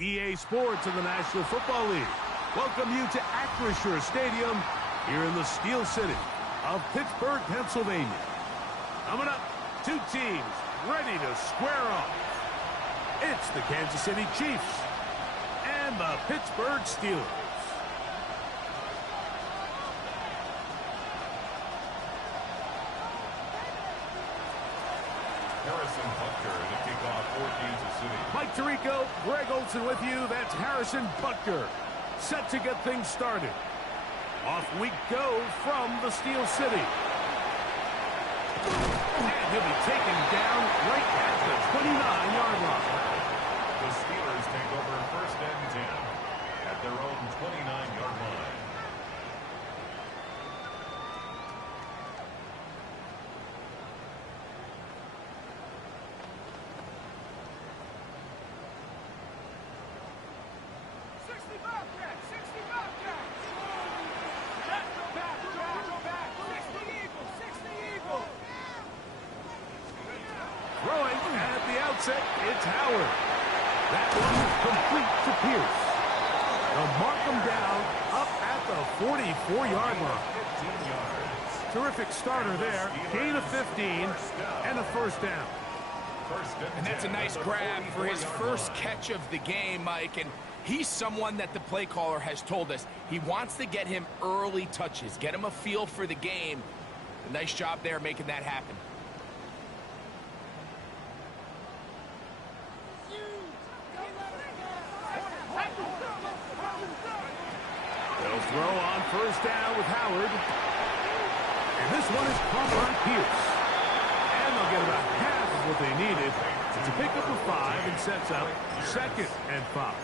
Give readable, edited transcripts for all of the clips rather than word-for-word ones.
EA Sports in the National Football League welcome you to Acrisure Stadium here in the Steel City of Pittsburgh, Pennsylvania. Coming up, two teams ready to square off. It's the Kansas City Chiefs and the Pittsburgh Steelers. Mike Tirico, Greg Olson with you. That's Harrison Butker, set to get things started. Off we go from the Steel City. And he'll be taken down right at the 29-yard line. The Steelers take over first and 10 at their own 29-yard line. Throwing at the outset, it's Howard. That one complete to Pierce. They'll mark him down up at the 44-yard line. 15 yards. Terrific starter there. Gain of 15 and a first down. And that's a nice grab for his first catch of the game, Mike. And he's someone that the play caller has told us he wants to get him early touches, get him a feel for the game. A nice job there making that happen. They'll throw on first down with Howard. And this one is caught by Pierce. And they'll get about half of what they needed. It's a pickup of 5 and sets up 2nd and 5.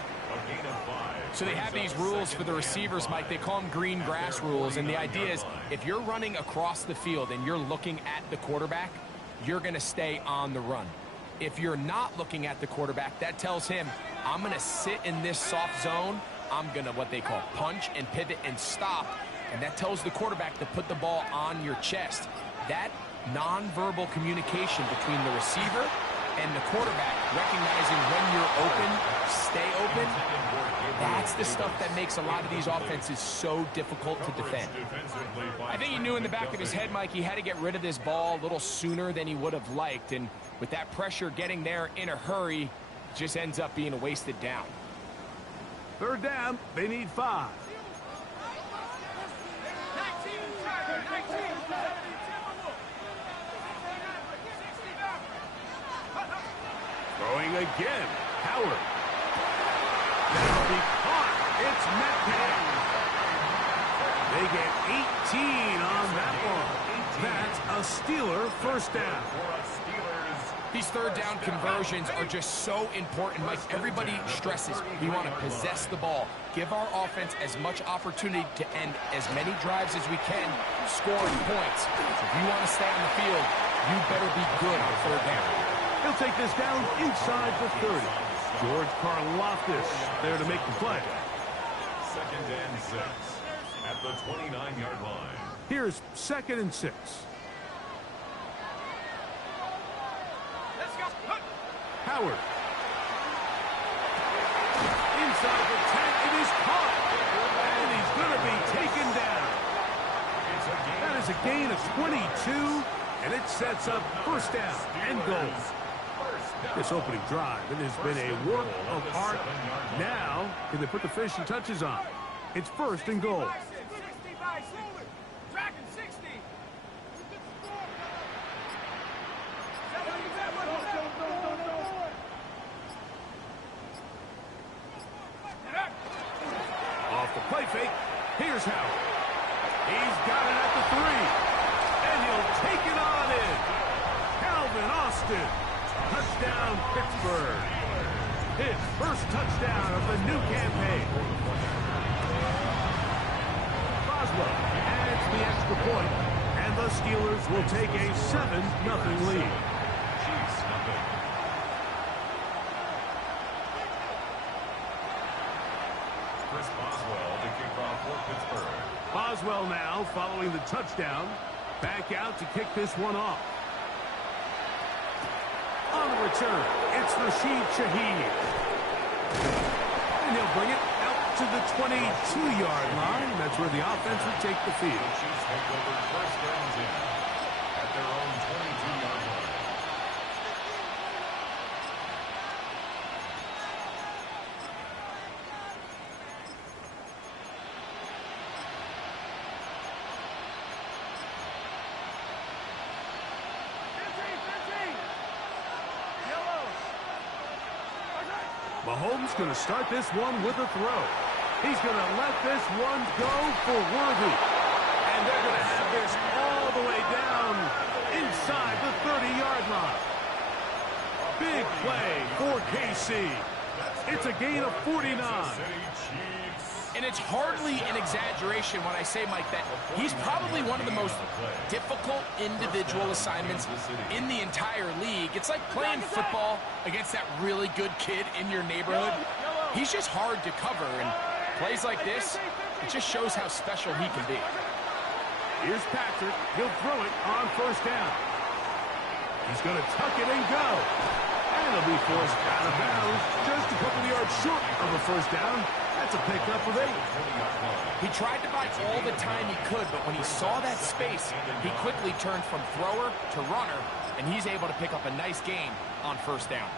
So they have these rules for the receivers, Mike. They call them green grass rules. And the idea is if you're running across the field and you're looking at the quarterback, you're going to stay on the run. If you're not looking at the quarterback, that tells him, I'm going to sit in this soft zone. I'm going to what they call punch and pivot and stop. And that tells the quarterback to put the ball on your chest. That nonverbal communication between the receiver and the quarterback, recognizing when you're open, stay open, that's the stuff that makes a lot of these offenses so difficult to defend. I think he knew in the back of his head, Mike, he had to get rid of this ball a little sooner than he would have liked. And with that pressure getting there in a hurry, it just ends up being a wasted down. Third down, they need 5. Throwing again, Howard. That'll be caught. It's Metcalf. They get 18 on that one. That's a Steeler first down. These third down conversions are just so important, Mike. Everybody stresses we want to possess the ball, give our offense as much opportunity to end as many drives as we can, scoring points. So if you want to stay on the field, you better be good on third down. He'll take this down inside the 30. George Karlaftis there to make the play. 2nd and 6 at the 29-yard line. Here's 2nd and 6. Howard. Inside the 10, it is caught. And he's going to be taken down. That is a gain of 22, and it sets up first down and goal. This opening drive, it has been a work of art. Now, can they put the finishing touches on? It's 1st and goal. Play fake. Here's Howard. He's got it at the 3. And he'll take it on in. Calvin Austin. Touchdown, Pittsburgh. His first touchdown of the new campaign. Boswell adds the extra point. And the Steelers will take a 7-0 lead. Boswell now following the touchdown. Back out to kick this one off. On the return, it's Rashid Shaheed. And they'll bring it out to the 22-yard line. That's where the offense will take the field. The Chiefs take over first and 10 at their own 22-yard line. Mahomes going to start this one with a throw. He's going to let this one go for Worthy. And they're going to have this all the way down inside the 30-yard line. Big play for KC. It's a gain of 49. And it's hardly an exaggeration when I say, Mike, that he's probably one of the most difficult individual assignments in the entire league. It's like playing football against that really good kid in your neighborhood. He's just hard to cover, and plays like this, it just shows how special he can be. Here's Patrick. He'll throw it on first down. He's going to tuck it and go. And he'll be forced out of bounds just a couple of yards short of a first down. That's a pickup of 8. He tried to buy all the time he could, but when he saw that space, he quickly turned from thrower to runner, and he's able to pick up a nice gain on first down.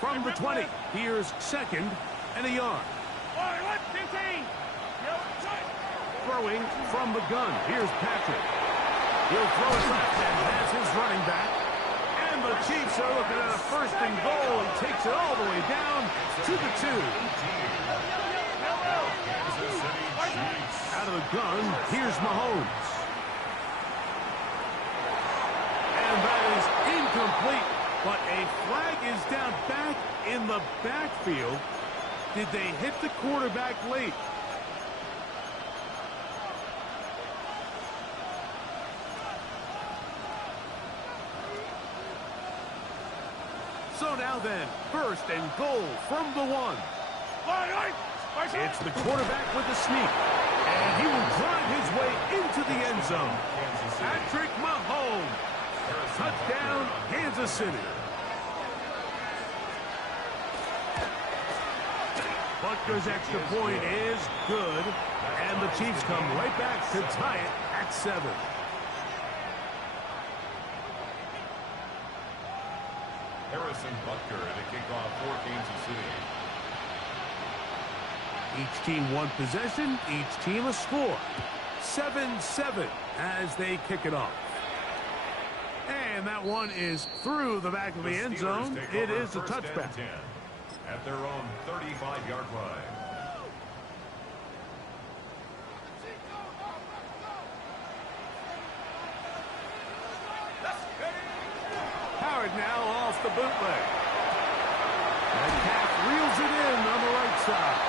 From the 20, here's second and a yard. Throwing from the gun, here's Patrick. He'll throw it left, and that's his running back. And the Chiefs are looking at a first and goal. He takes it all the way down to the 2. Out of the gun, here's Mahomes. And that is incomplete, but a flag is down back in the backfield. Did they hit the quarterback late? So now then, first and goal from the 1. It's the quarterback with the sneak, and he will drive his way into the end zone. Patrick Mahomes, touchdown, Kansas City. Butker's extra point is good, and the Chiefs come right back to tie it at 7. Harrison Butker to kick off for Kansas City. Each team one possession, each team a score. 7-7 as they kick it off. And that one is through the back of the end zone. It is a touchback. At their own 35-yard line. Howard now off the bootleg. Metcalf reels it in on the right side.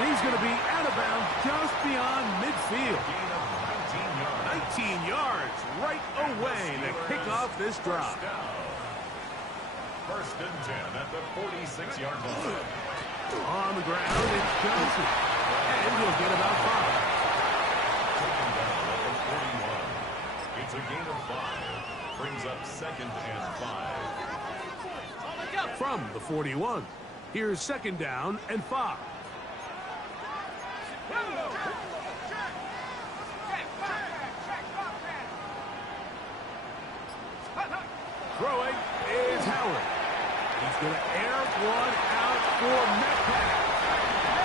And he's going to be out of bounds just beyond midfield. 19 yards right away to kick off this drive. First and 10 at the 46-yard line. On the ground, it's Johnson. And he'll get about 5. Taken down at the 41. It's a gain of 5. Brings up second and 5. From the 41, here's second down and 5. Throwing is Howard. He's going to air one out for Metcalf.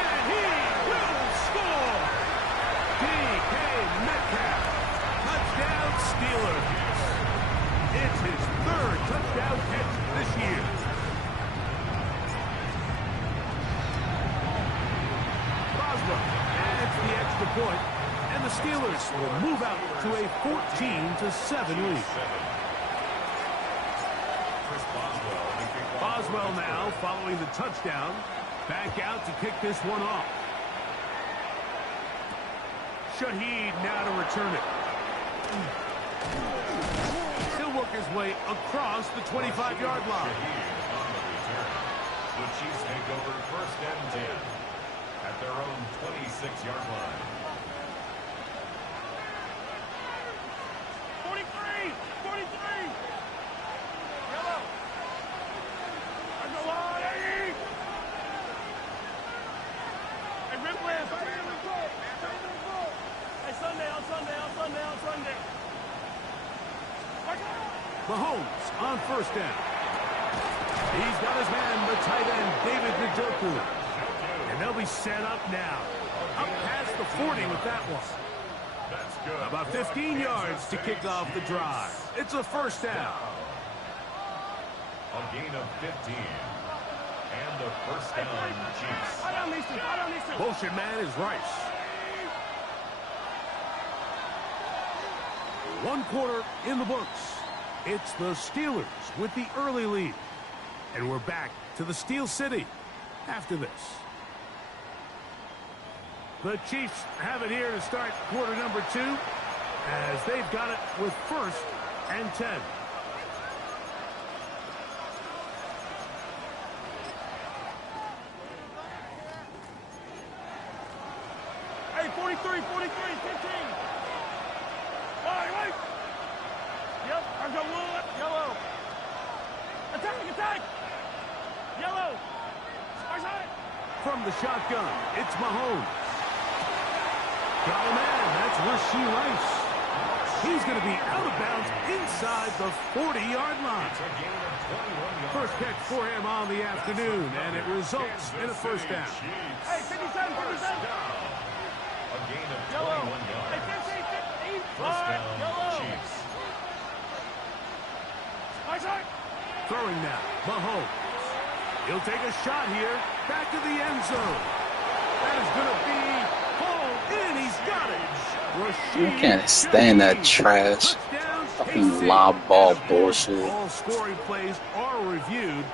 And he will score! DK Metcalf. Touchdown Steelers. It's his 3rd touchdown catch this year. Boswell adds the extra point, and the Steelers will move out to a 14-7 lead. Boswell now following the touchdown. Back out to kick this one off. Shaheed now to return it. He'll work his way across the 25-yard line. The Chiefs take over first and 10 at their own 26-yard line. 43! 43! Yellow! Mahomes on first down. He's got his man, the tight end, David Njoku. And they'll be set up now. Up past the 40 with that one. That's good. About 15 yards to kick off the drive. It's a first down. A gain of 15. And the first down, Chiefs. Motion man is Rice. One quarter in the books. It's the Steelers with the early lead. And we're back to the Steel City after this. The Chiefs have it here to start quarter number 2 as they've got it with 1st and 10. Hey, 43, 15. Wait. Yep, I go yellow. Attack. Yellow. From the shotgun, it's Mahomes. Got a man, that's Rasheed Rice. He's going to be out of bounds inside the 40-yard line. It's a gain of 21 yards. First catch for him on the afternoon, and it results in a first down. Hey, 57. A gain of 21 yards. Hey, 15. First down, Chiefs. Throwing now, Mahomes. He'll take a shot here, back to the end zone. That is going to be hauled in. He's got it. I can't stand that trash. Fucking lob ball bullshit. All scoring plays are reviewed,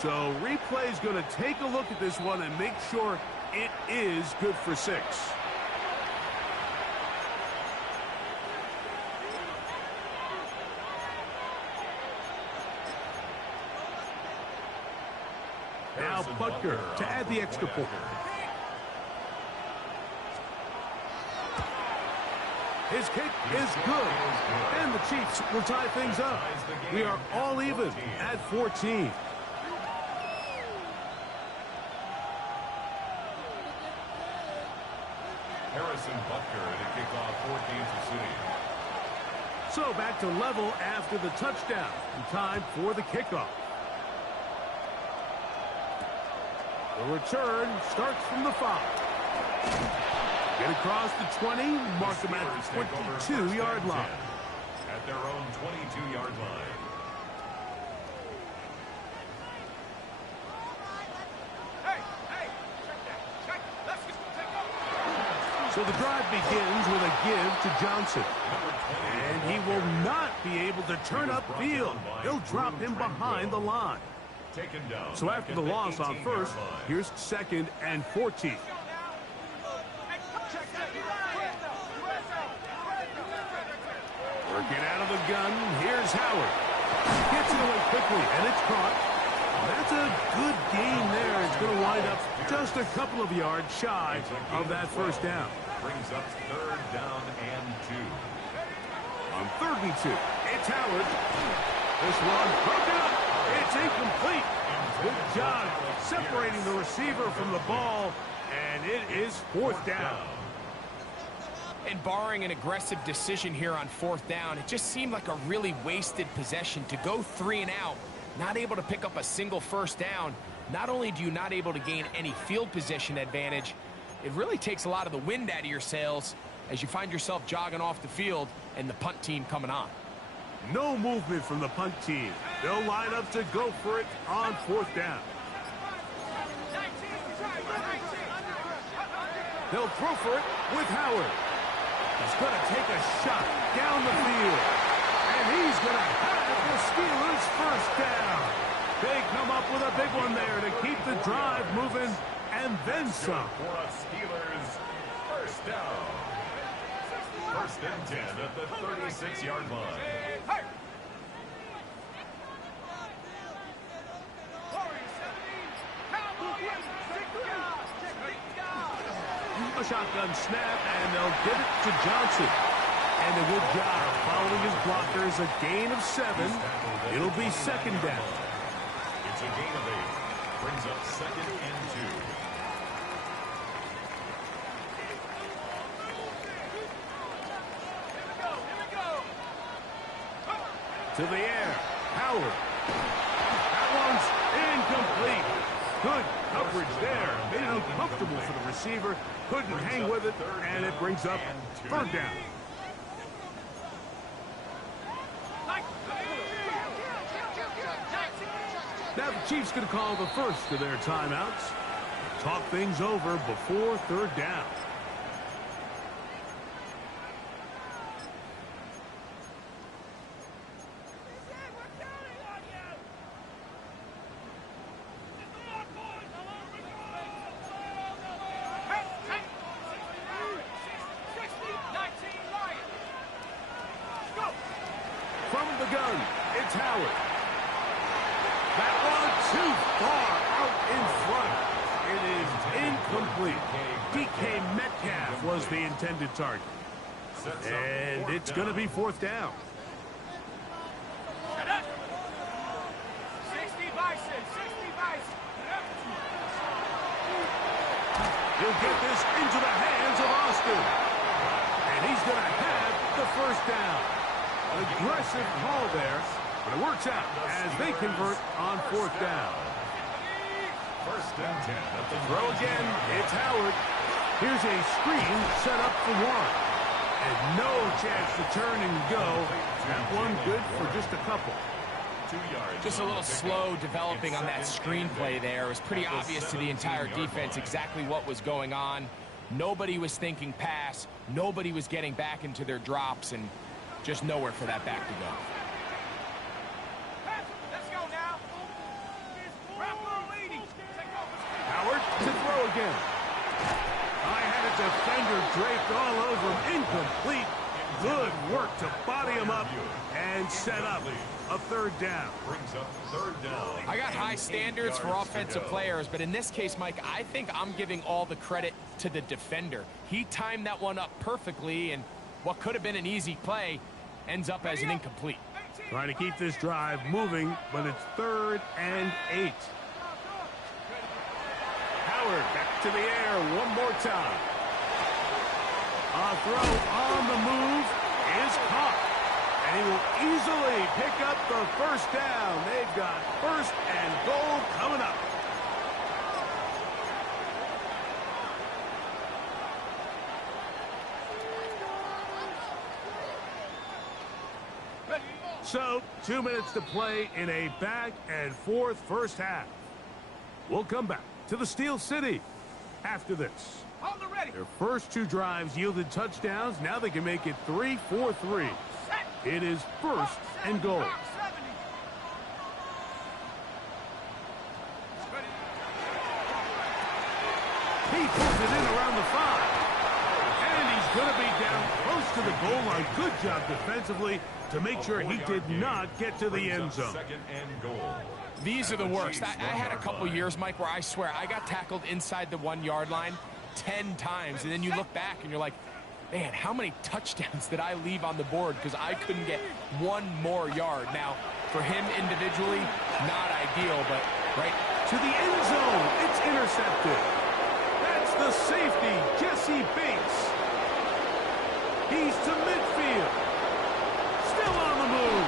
so replay's going to take a look at this one and make sure it is good for 6. Now Butker to add the extra point. His kick is good. And the Chiefs will tie things up. We are all even at 14. Harrison Butker to kick off for Kansas City. So back to level after the touchdown. And time for the kickoff. The return starts from the 5. Get across the 20, mark them at the 22-yard line. At their own 22-yard line. So the drive begins with a give to Johnson. And he will not be able to turn upfield. They'll drop him behind the line. Taken down. So after the loss on first, here's 2nd and 14. Working out of the gun, here's Howard. Gets it away quickly, and it's caught. That's a good gain there. It's going to wind up just a couple of yards shy of that first down. Brings up 3rd down and 2. On 3rd and 2, it's Howard. This one broken up. It's incomplete. Good job separating the receiver from the ball, and it is 4th down. And barring an aggressive decision here on 4th down, it just seemed like a really wasted possession to go 3 and out, not able to pick up a single first down. Not only do you not able to gain any field position advantage, it really takes a lot of the wind out of your sails as you find yourself jogging off the field and the punt team coming on. No movement from the punt team. They'll line up to go for it on 4th down. They'll throw for it with Howard. He's going to take a shot down the field. And he's going to have the Steelers first down. They come up with a big one there to keep the drive moving and then some. For a Steelers first down. 1st and 10 at the 36-yard line. A shotgun snap, and they'll give it to Johnson. And a good job following his blockers. A gain of 7. It'll be 2nd down. It's a gain of 8. Brings up 2nd and 2. to the air. Howard. That one's incomplete. Good coverage there. Made it uncomfortable for the receiver. Couldn't hang with it, and it brings up third down. Now the Chiefs going to call the first of their timeouts. Talk things over before third down. From the gun, it's Howard. That one too far out in front. It is incomplete. DK Metcalf was the intended target. And it's going to be fourth down. 60 bison, 60 bison. He'll get this into the hands of Austin. And he's going to have the first down. An aggressive call there, but it works out as they convert on fourth down. First and 10 at the Throw again, it's Howard. Here's a screen set up for one. And no chance to turn and go. That one good for just a couple. 2 yards. Just a little slow developing on that screenplay there. It was pretty obvious to the entire defense exactly what was going on. Nobody was thinking pass. Nobody was getting back into their drops, and just nowhere for that back to go. Let's go now. Howard to throw again. I had a defender draped all over him. Incomplete. Good work to body him up and set up a third down. Brings up third down. I got high standards for offensive players, but in this case, Mike, I think I'm giving all the credit to the defender. He timed that one up perfectly, and what could have been an easy play ends up as an incomplete. Trying to keep this drive moving, but it's 3rd and 8. Howard back to the air one more time. A throw on the move is caught. And he will easily pick up the first down. They've got 1st and goal coming up. So, 2 minutes to play in a back-and-forth first half. We'll come back to the Steel City after this. Hold the ready. Their first 2 drives yielded touchdowns. Now they can make it 3-4-3. It is 1st and goal. He pulls it in around the 5. And he's going to be down close to the goal line. Good job defensively to make sure he did not get to the end zone. 2nd and goal. These are the worst. I had a couple years, Mike, where I swear I got tackled inside the 1-yard line 10 times, and then you look back and you're like, man, how many touchdowns did I leave on the board because I couldn't get 1 more yard? Now, for him individually, not ideal, but right to the end zone. It's intercepted. That's the safety, Jesse Bates. He's to midfield. Still on the move.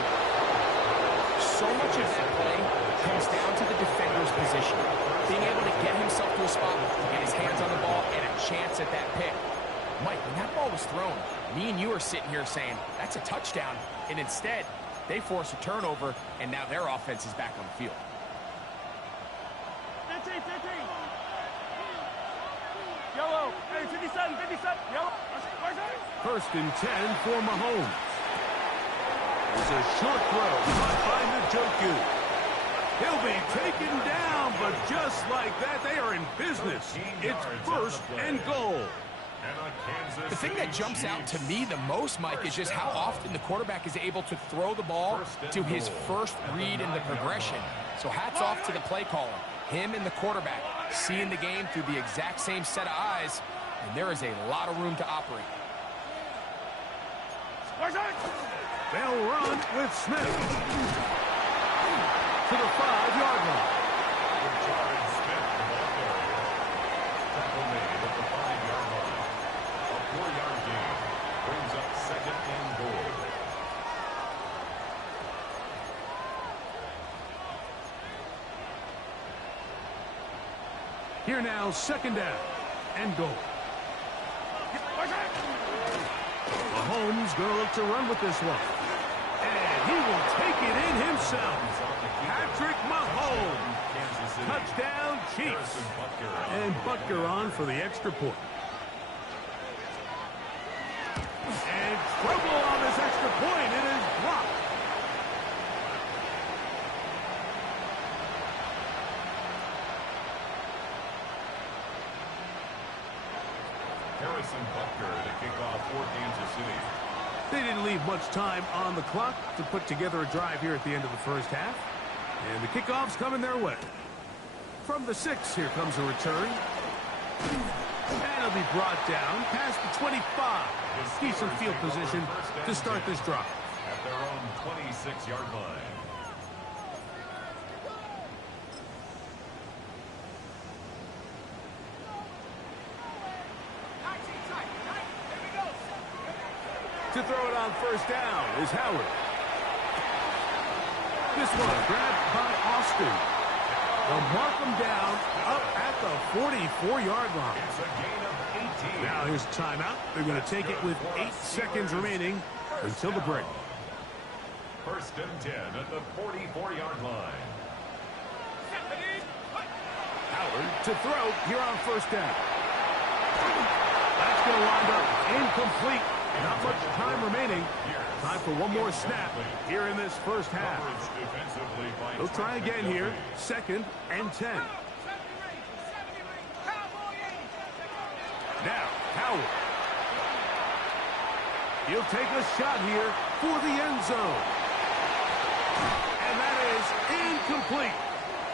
So much of that play comes down to the defender's position. Being able to get himself to a spot, get his hands on the ball, and a chance at that pick. Mike, when that ball was thrown, me and you are sitting here saying, that's a touchdown. And instead, they force a turnover, and now their offense is back on the field. 15. Yellow. Hey, 57. Yellow. 1st and 10 for Mahomes. It's a short throw caught by Njoku. He'll be taken down, but just like that, they are in business. It's 1st and goal. The thing that jumps out to me the most, Mike, is just how often the quarterback is able to throw the ball to his first read in the progression. So hats off to the play caller. Him and the quarterback seeing the game through the exact same set of eyes, and there is a lot of room to operate. They'll run with Smith to the 5-yard line. Here now, second down and goal. Mahomes going to look to run with this one. And he will take it in himself. Patrick Mahomes. Touchdown, Chiefs. And Butker on for the extra point. And trouble on this extra point. It is blocked. Harrison Butker to kick off for Kansas City. They didn't leave much time on the clock to put together a drive here at the end of the first half. And the kickoff's coming their way. From the 6, here comes a return. And it'll be brought down past the 25. Decent field position to start this drive. At their own 26-yard line. To throw it on first down is Howard. This one grabbed by Austin. They'll mark him down up at the 44-yard line. It's a gain of 18. Now here's a timeout. They're going to take it with 8 seconds remaining until the break. First and 10 at the 44-yard line. Howard to throw here on first down. That's going to wind up incomplete. Not much time remaining. Time for one more snap here in this first half. They'll try again here. Second and 10. Now, Howard. He'll take a shot here for the end zone. And that is incomplete.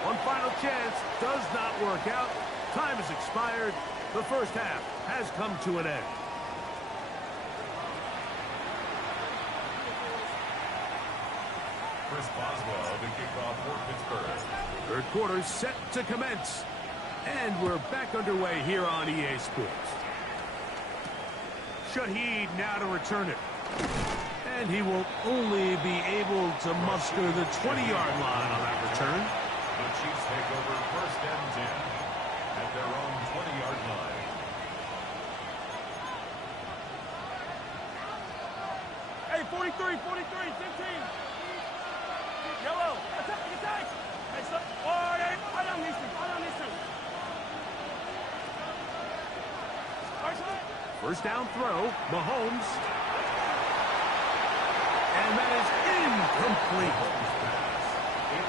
One final chance does not work out. Time has expired. The first half has come to an end. Chris Boswell to kick off for Pittsburgh. Third quarter set to commence. And we're back underway here on EA Sports. Shaheed now to return it. And he will only be able to muster the 20-yard line on that return. The Chiefs take over first and 10 at their own 20-yard line. Hey, 43, 15. Yellow. Attack, attack. Hey, stop. Oh, hey, I don't listen. First down throw, Mahomes. And that is incomplete.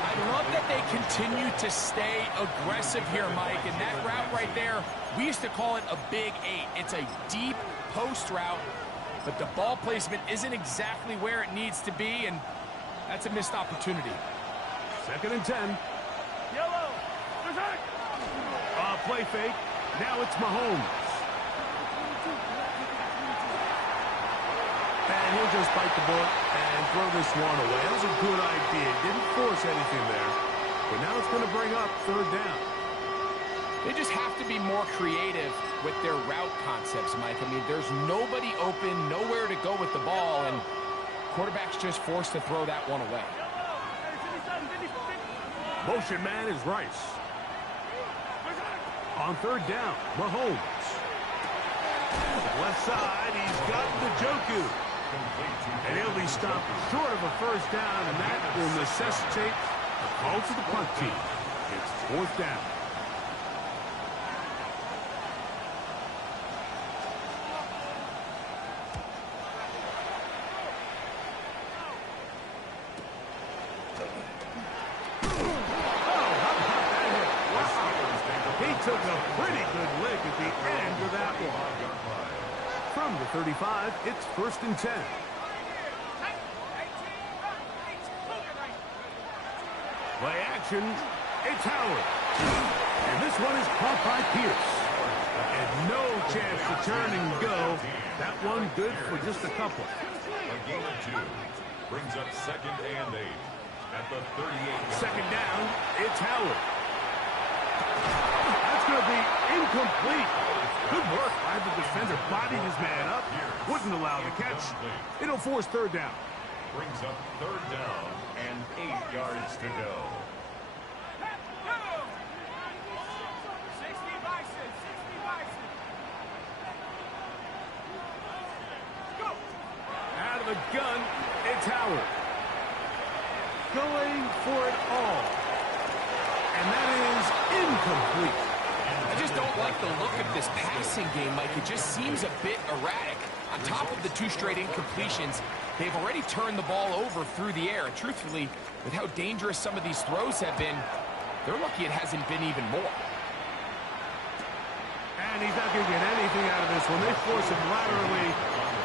I love that they continue to stay aggressive here, Mike. And that route right there, we used to call it a big 8. It's a deep post route, but the ball placement isn't exactly where it needs to be, and that's a missed opportunity. Second and 10. Yellow. Attack. Play fake. Now it's Mahomes. And he'll just bite the bullet and throw this one away. That was a good idea. Didn't force anything there. But now it's going to bring up third down. They just have to be more creative with their route concepts, Mike. I mean, there's nobody open, nowhere to go with the ball, and quarterback's just forced to throw that one away. Motion man is Rice. On third down, Mahomes. Left side, he's got Njoku. And he'll be stopped short of a first down, and that will necessitate a call to the punt team. It's fourth down. Took a pretty good lick at the end of that one. From the 35, it's first and 10. Play action, it's Howard. And this one is caught by Pierce. And no chance to turn and go. That one good for just a couple. A gain of 2 brings up second and 8 at the 38. Second down, it's Howard. That's going to be incomplete. Good work by the defender. Bodied his man up. Wouldn't allow the catch. It'll force third down. Brings up third down and 8 yards to go. the gun, it's Howard. Going for it all. And that is incomplete. I just don't like the look of this passing game, Mike. It just seems a bit erratic. On top of the 2 straight incompletions, they've already turned the ball over through the air. And truthfully, with how dangerous some of these throws have been, they're lucky it hasn't been even more. And he's not going to get anything out of this one. They force him laterally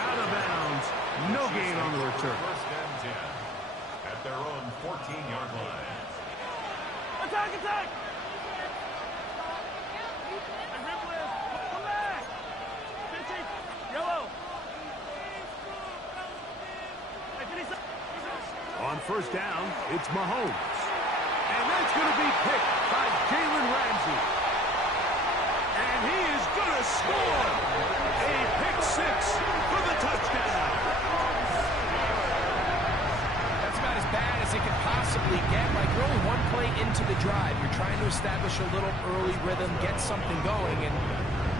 out of bounds. No gain on the return. First and 10 at their own 14-yard line. Attack, attack! Come back! Yellow! On first down, it's Mahomes. And that's going to be picked by Jalen Ramsey. And he is going to score a pick 6 for the touchdown. That's about as bad as it could possibly get. Like, you're only 1 play into the drive. You're trying to establish a little early rhythm, get something going, and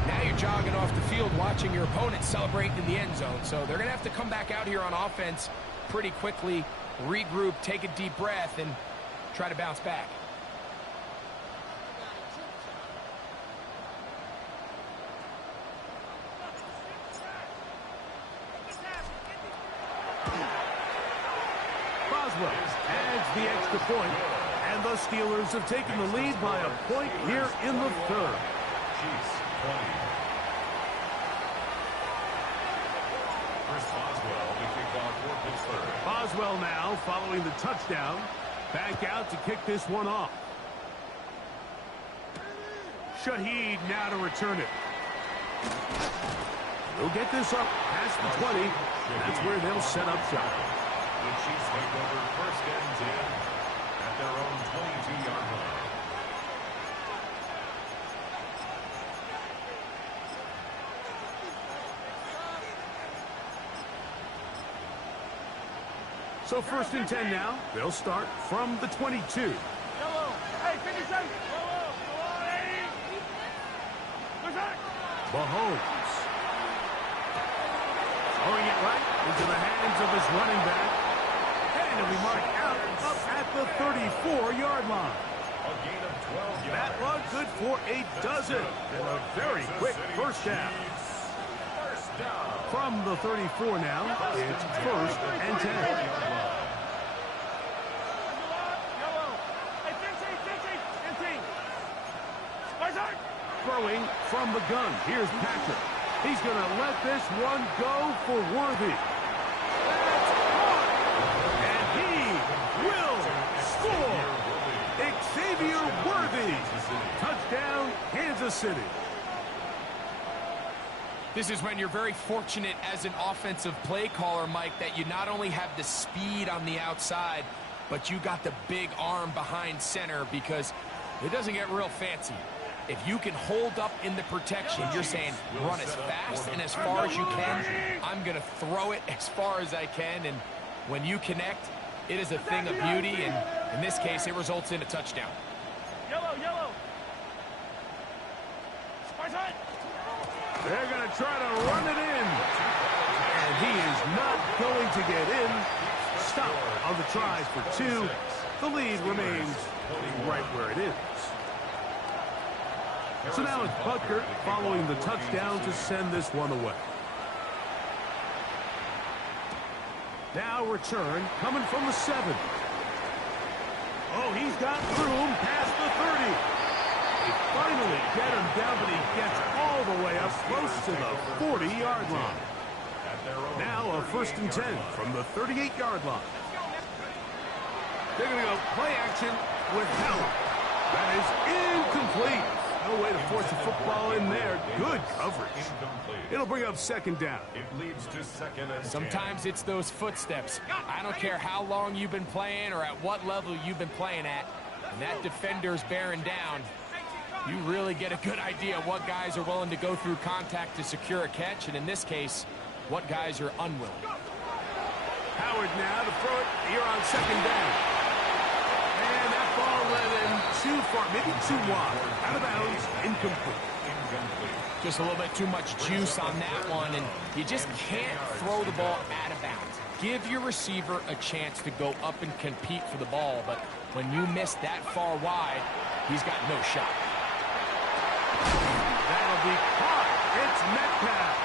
now you're jogging off the field watching your opponent celebrate in the end zone. So they're going to have to come back out here on offense pretty quickly, regroup, take a deep breath, and try to bounce back. Boswell adds the extra point, and the Steelers have taken the lead by a point here in the third. Chiefs 20. Chris Boswell to kick off for Pittsburgh. Boswell now following the touchdown. Back out to kick this one off. Shaheed now to return it. He'll get this up past the 20. That's where they'll set up shop. The Chiefs take over first and 10 at their own 22-yard line. So first and 10 now. They'll start from the 22. Yellow! Hey, 57! Yellow! Mahomes. Throwing it right into the hands of his running back. And it'll be marked out up at the 34-yard line. A gain of 12 yards. That one good for a dozen. And a very quick first down. First down. From the 34 now, it's first and 10. Throwing from the gun. Here's Patrick. He's going to let this one go for Worthy. That's caught. And he will score. Xavier Worthy. Touchdown, Kansas City. This is when you're very fortunate as an offensive play caller, Mike, that you not only have the speed on the outside, but you got the big arm behind center, because it doesn't get real fancy. If you can hold up in the protection, you're saying run as fast and as far as you can. I'm going to throw it as far as I can, and when you connect, it is a thing of beauty, and in this case, it results in a touchdown. Yellow, yellow. They're going to try to run it in. And he is not going to get in. Stop on the try for 2. The lead remains right where it is. So now it's Butker following the touchdown to send this one away. Now return coming from the 7. Oh, he's got room past the 30. They finally get him down, but he gets all the way up close to the 40-yard line. Now a first and 10 from the 38-yard line. They're going to go play action with Howard. That is incomplete. No way to force the football in there. Good coverage. It'll bring up second down. It leads to second and 10. Sometimes it's those footsteps. I don't care how long you've been playing or at what level you've been playing at. When that defender's bearing down, you really get a good idea of what guys are willing to go through contact to secure a catch, and in this case, what guys are unwilling. Howard now to throw it here on second down. And that ball led him too far, maybe too wide. Out of bounds, incomplete. incomplete. Just a little bit too much juice on that one, and you just can't throw the ball out of bounds. Give your receiver a chance to go up and compete for the ball, but when you miss that far wide, he's got no shot. That'll be caught. It's Metcalf.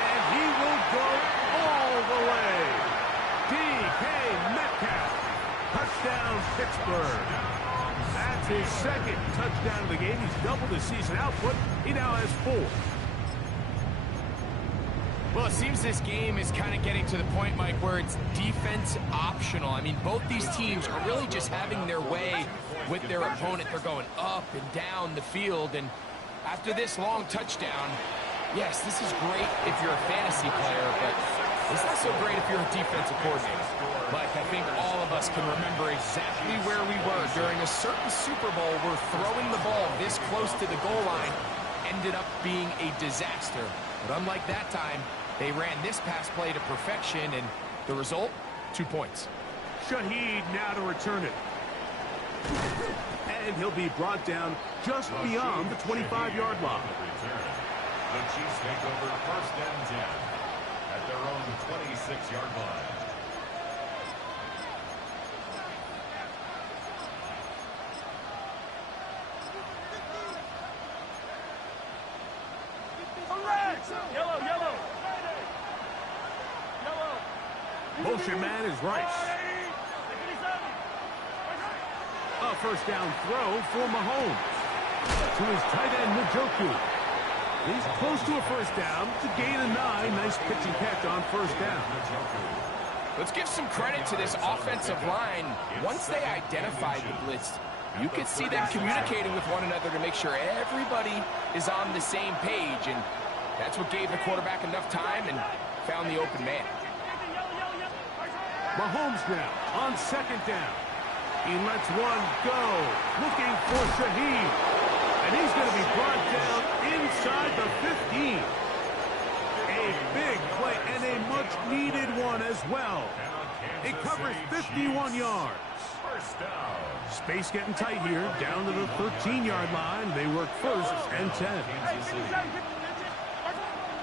And he will go all the way. D.K. Metcalf. Touchdown, Pittsburgh. That's his second touchdown of the game. He's doubled his season output. He now has 4. Well, it seems this game is kind of getting to the point, Mike, where it's defense optional. I mean, both these teams are really just having their way with their opponent. They're going up and down the field, and after this long touchdown, yes, this is great if you're a fantasy player, but it's not so great if you're a defensive coordinator. Mike, I think all of us can remember exactly where we were during a certain Super Bowl where throwing the ball this close to the goal line ended up being a disaster. But unlike that time, they ran this pass play to perfection, and the result, 2 points. Shaheed now to return it. And he'll be brought down just beyond the 25-yard line. The Chiefs take over 1st and 10 at their own 26-yard line. Yellow, yellow. Yellow. Motion man is Rice. A first down throw for Mahomes. To his tight end, Njoku. He's close to a first down. It's a gain of 9. Nice pitch and catch on first down. Let's give some credit to this offensive line. Once they identified the blitz, you could see them communicating with one another to make sure everybody is on the same page, and that's what gave the quarterback enough time and found the open man. Mahomes now on second down. He lets one go, looking for Shaheed. And he's going to be brought down inside the 15. A big play and a much-needed one as well. It covers 51 yards. First down. Space getting tight here, down to the 13-yard line. They work 1st and 10.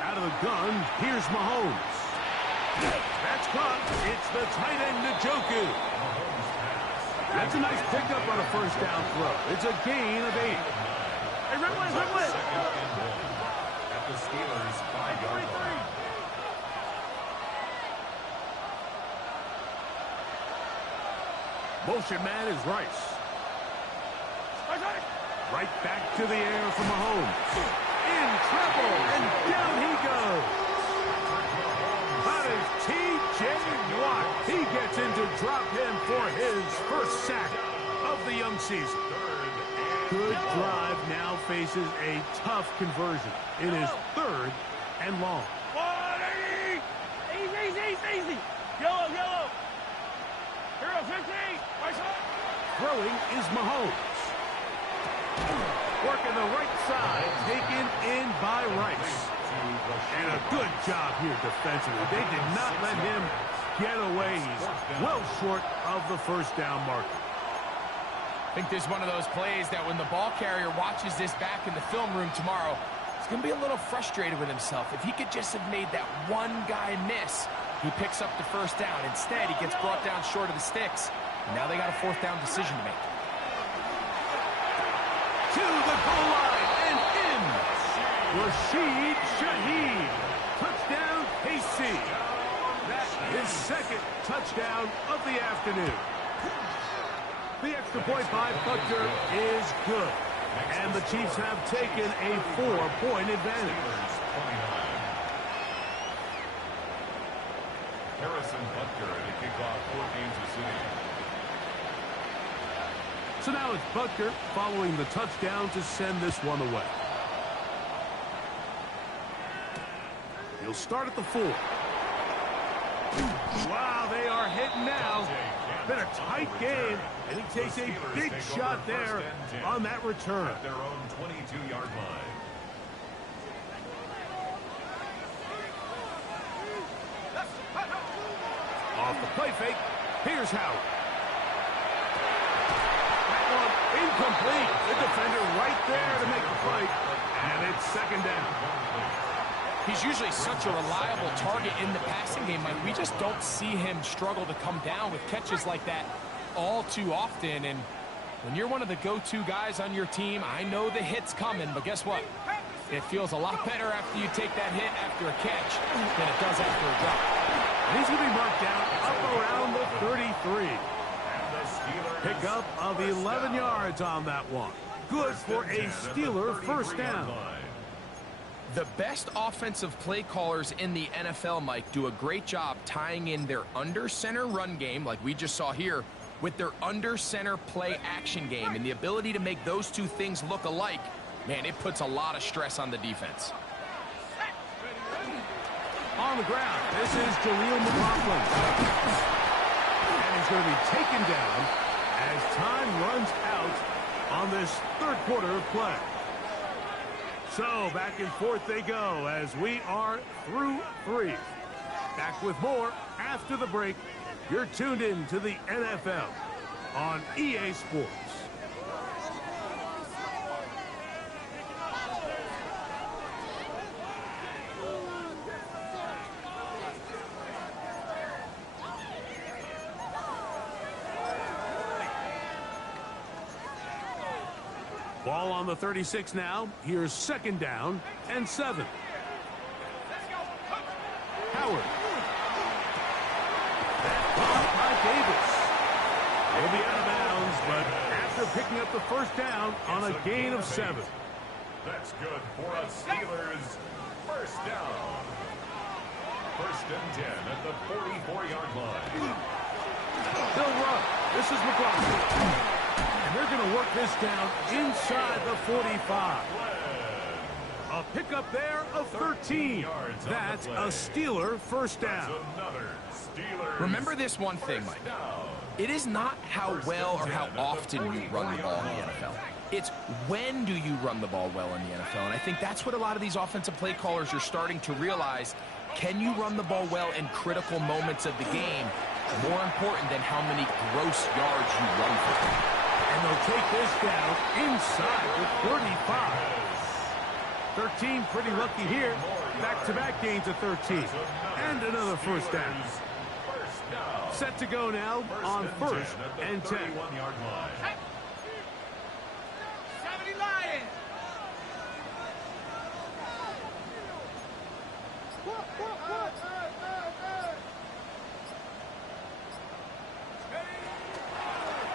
Out of the gun, here's Mahomes. That's caught. It's the tight end, Njoku. That's a nice pickup on a first down throw. It's a gain of 8. Hey, Rimley, Rimley. At the Steelers' 5-yard line. Motion man is Rice. Right back to the air for Mahomes. In trouble, and down he goes. That is T.J. Watt. He gets in to drop him for his first sack of the young season. Good drive now faces a tough conversion. It is 3rd and long. Easy. Yellow, yellow. Hero 50. Throwing is Mahomes. Working the right side, taken in by Rice. And a good job here defensively. They did not let him get away. He's well short of the first down marker. I think there's one of those plays that when the ball carrier watches this back in the film room tomorrow, he's going to be a little frustrated with himself. If he could just have made that one guy miss, he picks up the first down. Instead, he gets brought down short of the sticks. And now they got a 4th down decision to make. To the goal line and in. Rashid Shaheed. Touchdown, KC. That is 2nd touchdown of the afternoon. The extra point by Butker is good. And the Chiefs have taken a 4-point advantage. Harrison Butker to kick off for Kansas City. So now it's Butker following the touchdown to send this one away. He'll start at the 4. Wow, they are hitting now. Been a tight game, and he takes a big shot there on that return. At their own 22-yard line. Off the play fake, here's Howard. That one Incomplete. The defender right there to make the fight. And it's second down. He's usually such a reliable target in the passing game. Like, we just don't see him struggle to come down with catches like that all too often. And when you're one of the go-to guys on your team, I know the hit's coming, but guess what? It feels a lot better after you take that hit after a catch than it does after a drop. And he's going to be marked down up around the 33. Pickup of 11 yards on that one. Good for a Steeler first down. The best offensive play callers in the NFL, Mike, do a great job tying in their under-center run game, like we just saw here, with their under-center play action game. And the ability to make those two things look alike, man, it puts a lot of stress on the defense. On the ground, this is Jaleel McLaughlin. And he's going to be taken down as time runs out on this third quarter of play. So back and forth they go as we are through three. Back with more after the break. You're tuned in to the NFL on EA Sports. Ball on the 36 now. Here's second down and 7. Howard. Caught by Davis. He'll be out of bounds, but after picking up the first down on a gain of 7. That's good for a Steelers first down. First and 10 at the 44-yard line. They'll run. This is McLaughlin. And they're going to work this down inside the 45. A pickup there of 13. That's a Steeler first down. Remember this one thing, Mike. It is not how well or how often you run the ball in the NFL. It's when do you run the ball well in the NFL. And I think that's what a lot of these offensive play callers are starting to realize. Can you run the ball well in critical moments of the game? More important than how many gross yards you run for. And they'll take this down inside the 35. 13 pretty lucky here. Back-to-back gains of 13. And another first down. Set to go now on first and 10. 70 Lions.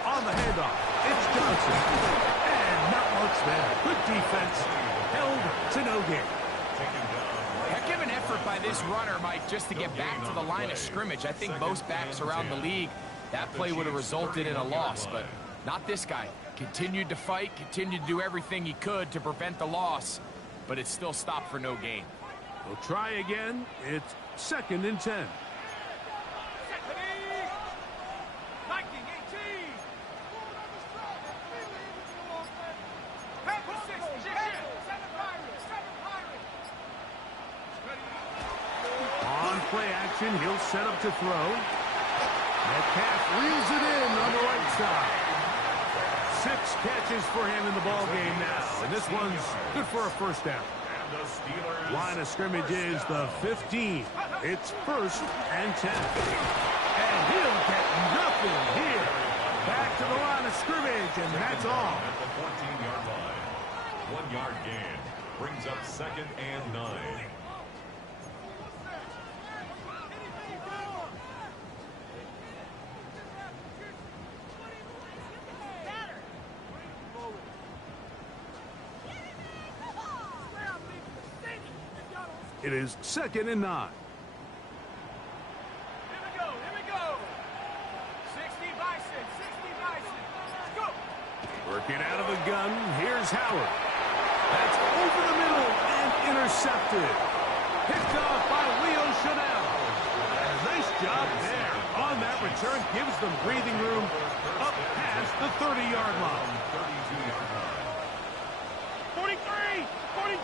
On the handoff, it's Johnson. And not much there. Good defense. Held to no gain. Heck of an effort by this runner, Mike, just to get back to the line of scrimmage. I think most backs around the league, that play would have resulted in a loss, but not this guy. Continued to fight, continued to do everything he could to prevent the loss, but it still stopped for no gain. We'll try again. It's second and 10. Play action, he'll set up to throw. Metcalf reels it in on the right side. 6 catches for him in the ball game now, and this one's good for a first down. Line of scrimmage is the 15. It's first and 10. And he'll get nothing here. Back to the line of scrimmage, and that's all. At the 14-yard line. 1 yard gain brings up second and 9. It is second and 9. Here we go, here we go. 60 Bison, 60 Bison. Let's go. Working out of the gun, here's Howard. That's over the middle and intercepted. Picked off by Leo Chanel. Nice job there on that return. Gives them breathing room up past the 30-yard line. 32-yard line. 43, 43.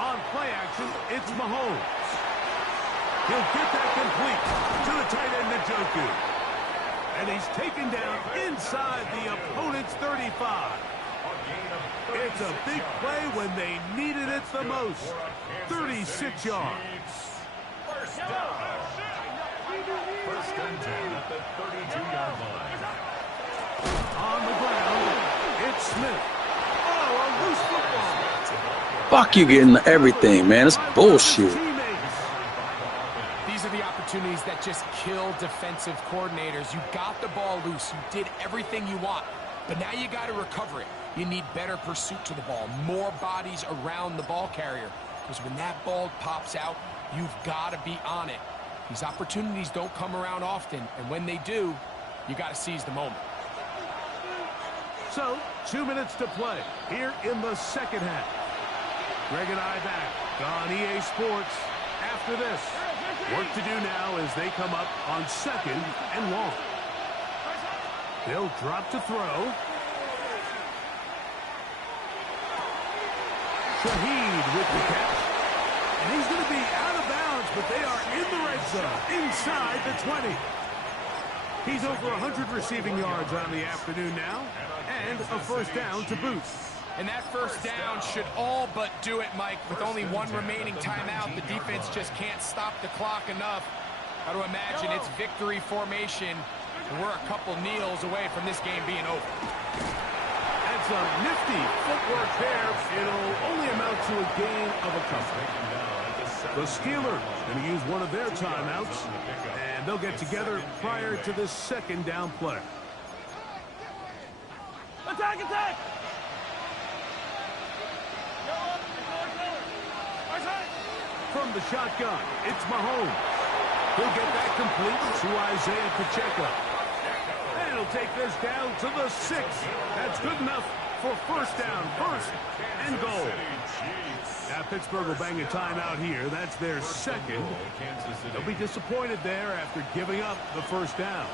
On play action, it's Mahomes. He'll get that complete to the tight end, Njoku. And he's taken down inside the opponent's 35. It's a big play when they needed it the most. 36 yards. First down. First and 10 at the 32-yard line. On the ground, it's Smith. Oh, a loose football. Fuck you getting everything, man. It's bullshit. These are the opportunities that just kill defensive coordinators. You got the ball loose. You did everything you want. But now you got to recover it. You need better pursuit to the ball, more bodies around the ball carrier. Because when that ball pops out, you've got to be on it. These opportunities don't come around often, and when they do, you got to seize the moment. So, 2 minutes to play here in the second half. Greg and I back on EA Sports after this. Work to do now as they come up on 2nd and long. They'll drop to throw. Shaheed with the catch. And he's going to be out of bounds, but they are in the red zone, inside the 20. He's over 100 receiving yards on the afternoon now, and a first down to boot. And that first down should all but do it, Mike. With only one remaining timeout, the defense just can't stop the clock enough. Got to imagine it's victory formation. And we're a couple kneels away from this game being over. That's a nifty footwork there. It'll only amount to a gain of a couple. The Steelers going to use one of their timeouts, and they'll get together prior to this second down play. Attack, attack! From the shotgun, it's Mahomes. He'll get that complete to Isaiah Pacheco. And he'll take this down to the 6. That's good enough for first down, first and goal. Now Pittsburgh will bang a timeout here. That's their second. They'll be disappointed there after giving up the first down.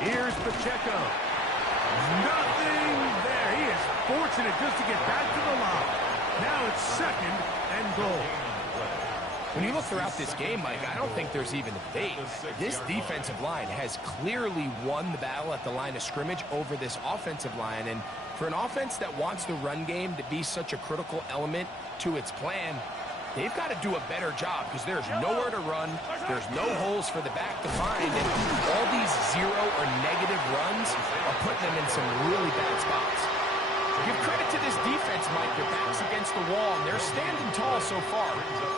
Here's Pacheco. Nothing there. He is fortunate just to get back to the line. Now it's second and goal. When you look throughout this game, Mike, I don't think there's even a debate. This defensive line has clearly won the battle at the line of scrimmage over this offensive line. And for an offense that wants the run game to be such a critical element to its plan, they've got to do a better job because there's nowhere to run. There's no holes for the back to find. And all these zero or negative runs are putting them in some really bad spots. Give credit to this defense, Mike. Their back's against the wall, and they're standing tall so far.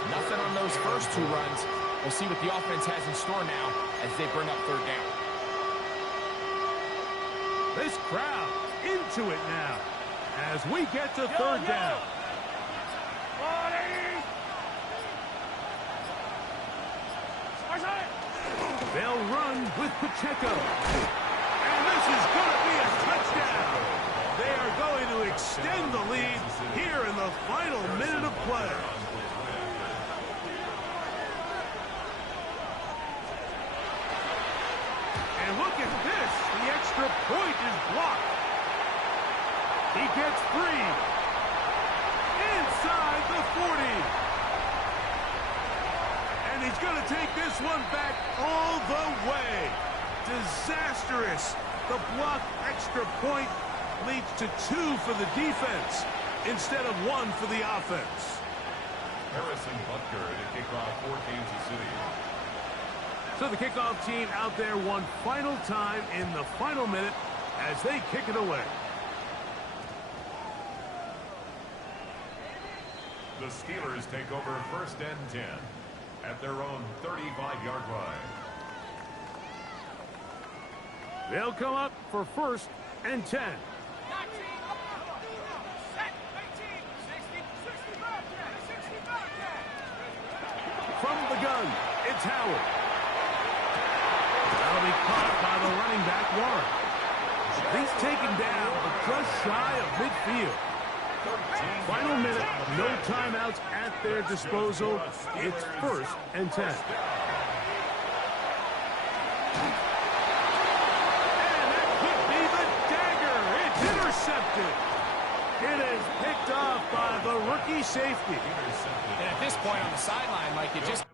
Nothing on those first 2 runs. We'll see what the offense has in store now as they bring up third down. This crowd into it now as we get to third down. They'll run with Pacheco. And this is going to be a touchdown. They are going to extend the lead here in the final minute of play. And look at this. The extra point is blocked. He gets free. Inside the 40. And he's going to take this one back all the way. Disastrous. The blocked extra point leads to 2 for the defense instead of 1 for the offense. Harrison Butker to kick off for Kansas City. So the kickoff team out there one final time in the final minute as they kick it away. The Steelers take over first and 10 at their own 35-yard line. They'll come up for first and 10. From the gun, it's Howard. That'll be caught by the running back, Warren. He's taken down, but just shy of midfield. Final minute, no timeouts at their disposal. It's first and 10. And that could be the dagger. It's intercepted. It is picked off by the rookie safety. And at this point on the sideline, Mike, it just